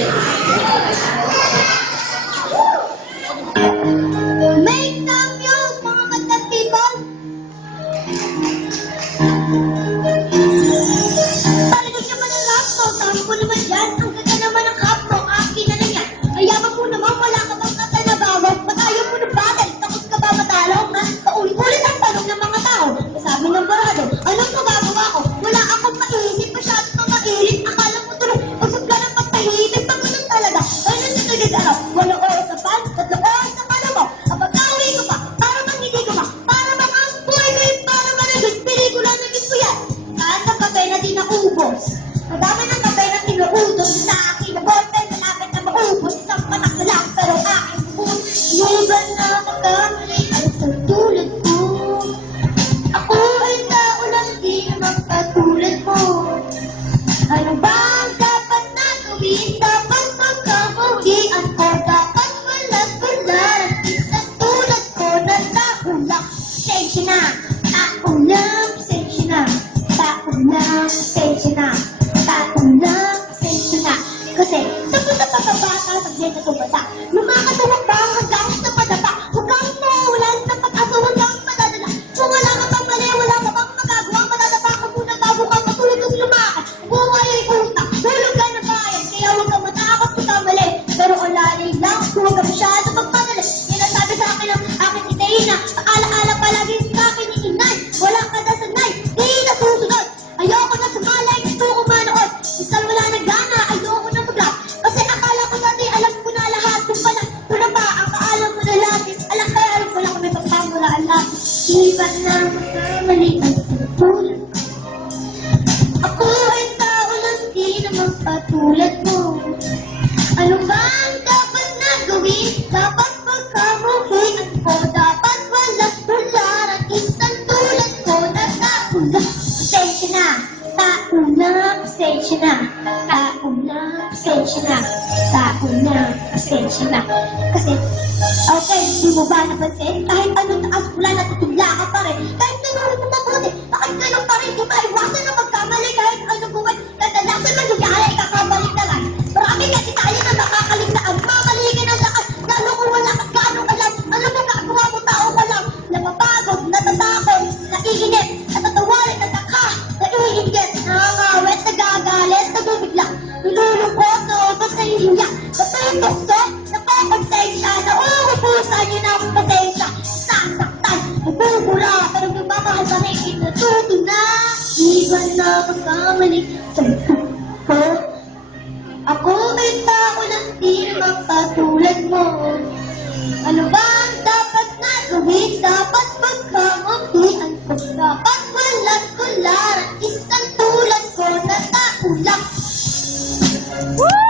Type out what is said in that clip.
Make some news, mga madlang people! Talaga siya man ang lapso, sabi ko naman yan, ang ganda naman ang kapro, akin na lang yan. Ayaman mo naman, wala ka bang kata na bago, pag-ayaw mo ng battle, takot ka ba matalo, ha? Paulit-ulit ang tanong ng mga tao, sabi ng barado, anong magagawa ko? Wala akong maisip, masyadong mga mainit, akala mo tulog, pagsugla ng pagtahimik, pagkunan talaga, ay nasitigid araw, walang oras sa pan, 3 oras na kalabaw, kapag kauwi ko pa, para bang hindi ko pa, para bang ang buhay ko yung para managos, pelikula na gusto yan, kahit ang kape na di naubos, madami ng kape na tinuutos sa akin na bote, malapit na maubos, isang patak na lang, pero aking bukod, iba na magkamali, ay tulad ko, ako ay naulang di naman katulad mo. Ano ba ang dapat na gawin? Dapat magkabawian ko. Dapat walang bularan. Isang tulad ko na naulang. Pasensya na. Naulang. Pasensya na. Naulang. Pasensya na. Naulang. Pasensya na. Kasi tapos na pagkabata, saglit na tumata. Lumakatuwag ba hanggang sa madapa? Huwag kang mawalan sa pag-asa, huwag kang madadala. Kung wala ka bang mali, wala ka bang magagawa, madadapa ka muna bago ka matulog ng lumakad. Buhay ay utak, hulog ka na bayan, kaya huwag ka matakot sa kamali. Pero alalay lang, huwag ka masyado magpadali. Yan ang sabi sa akin ng aking itahina. Akala-ala palagi sa akin ni inay. Wala ka na sanay, di na susunod. Ayoko na sumalay, gusto ko manood. Isang wala na gana, ayoko na mag-rap. Kasi akala ko dati, alam ko na lahat. Kung pala, ito na ba, ang kaalam mo na lagi. Alam kaya, alam ko lang kami pagpamulaan lahat. Iba na magkamali ang tulad. Ako ay tao lang, di naman patulad mo. Ano ba ang dapat na gawin? Dapat magkamuhian ko. Dapat walang tularan. Isang tulad ko na taulang. Pasensya na. Taulang. Pasensya na. Taulang. Pasensya na. Taulang. Pasensya na. Kasi, okay, di mo ba napansin? Kahit anong taas mula, natutugla ka pa rin. Kahit nangyari mo mabuti, bakit ganun pa rin? Di ba iwasan na magkamali kahit anong buwan? Kadalasan mangyayari, ikakabalik na lang. Marami kasi tayo na makakaligtaan. Mamaligin ang lakas, lalo kung wala ka gano'ng alam. Alam mo, gagawa mo tao ka lang. Napapagod, natatakot, naiinip, natatawarin, nataka, naiinggit, nangangawit, nagagalit, nagubigla, nilulungkot, naubos, nahihiyak, natutokso, napapagtensya, nauubusan niyo ng pasensya, sasaktan, nabubula, pero nagmamahal pa rin, natuto na, iba na magkamali, sabi ko, ako ay tao lang di naman katulad mo. Ano ba ang dapat na gawin? Dapat pagkamuhian ko. Dapat walang kularan. Isang tulad ko na taulang. Woo!